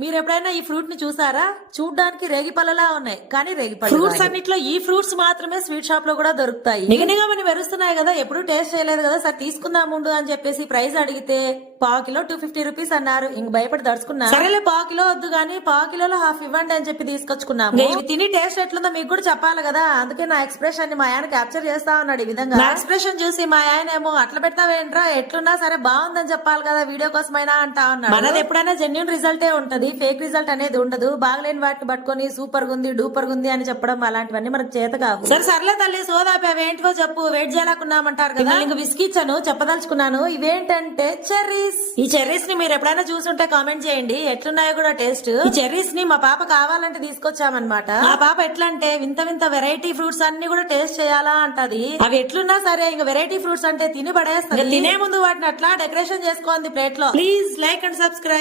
మీరు ఎప్పుడైనా ఈ ఫ్రూట్ ని చూసారా? చూడడానికి రేగి పళ్ళలా ఉన్నాయి, కానీ రేగి పళ్ళు ఫ్రూట్స్ అన్నిట్లో ఈ ఫ్రూట్స్ మాత్రమే స్వీట్ షాప్ లో కూడా దొరుకుతాయి. నిగనిగమని మెరుస్తున్నాయి కదా, ఎప్పుడు టేస్ట్ చేయలేదు కదా, సార్ తీసుకుందాముండు అని చెప్పేసి ప్రైస్ అడిగితే పావు కిలో 250 రూపీస్ అన్నారు. ఇంక భయపడి దడుచుకున్నా. సరేలే పావు కిలో వద్దు గానీ పావు కిలోలో హాఫ్ ఇవ్వండి అని చెప్పి తీసుకొచ్చుకున్నాము. ఇవి తిని టేస్ట్ ఎట్లుందో మీకు కూడా చెప్పాలి కదా, అందుకే నా ఎక్స్ప్రెషన్ ని మా ఆయన క్యాప్చర్ చేస్తా ఉన్నాడు. ఈ విధంగా నా ఎక్స్ప్రెషన్ చూసి మా ఆయన ఏమో అట్లా పెడతావేంట్రా, ఎట్లున్నా సరే బాగుందని చెప్పాలి కదా వీడియో కోసమైనా అంటా ఉన్నాడు. మనది ఎప్పుడైనా జెన్యూన్ రిజల్టే ఉంటది, ఫేక్ రిజల్ట్ అనేది ఉండదు. బాగలేని వాటిని పట్టుకొని సూపర్ గుంది డూపర్ గుంది అని చెప్పడం అలాంటివన్నీ మనకు చేత కావు. సర్లే తల్లి సోదాపేంటివో చెప్పు, వెయిట్ చేయలేకున్నామంటారు కదా. ఇంక విసికిచ్చాను, చెప్పదలుచుకున్నాను. ఇవేంటంటే చెర్రీస్. ఈ చెర్రీస్ ని మీరు ఎప్పుడైనా చూసుంటే కామెంట్ చేయండి, ఎట్లున్నాయో కూడా టేస్ట్. ఈ చెర్రీస్ ని మా పాప కావాలంటే తీసుకొచ్చామన్నమాట. మా పాప ఎట్లా అంటే వింత వింత వెరైటీ ఫ్రూట్స్ అన్ని కూడా టేస్ట్ చేయాలా అంటది. అవి ఎట్లున్నా సరే ఇంకా వెరైటీ ఫ్రూట్స్ అంటే తిని పడేస్తుంది. తినే ముందు వాటిని అట్లా డెకరేషన్ చేసుకోండి ప్లేట్ లో. Please like and subscribe.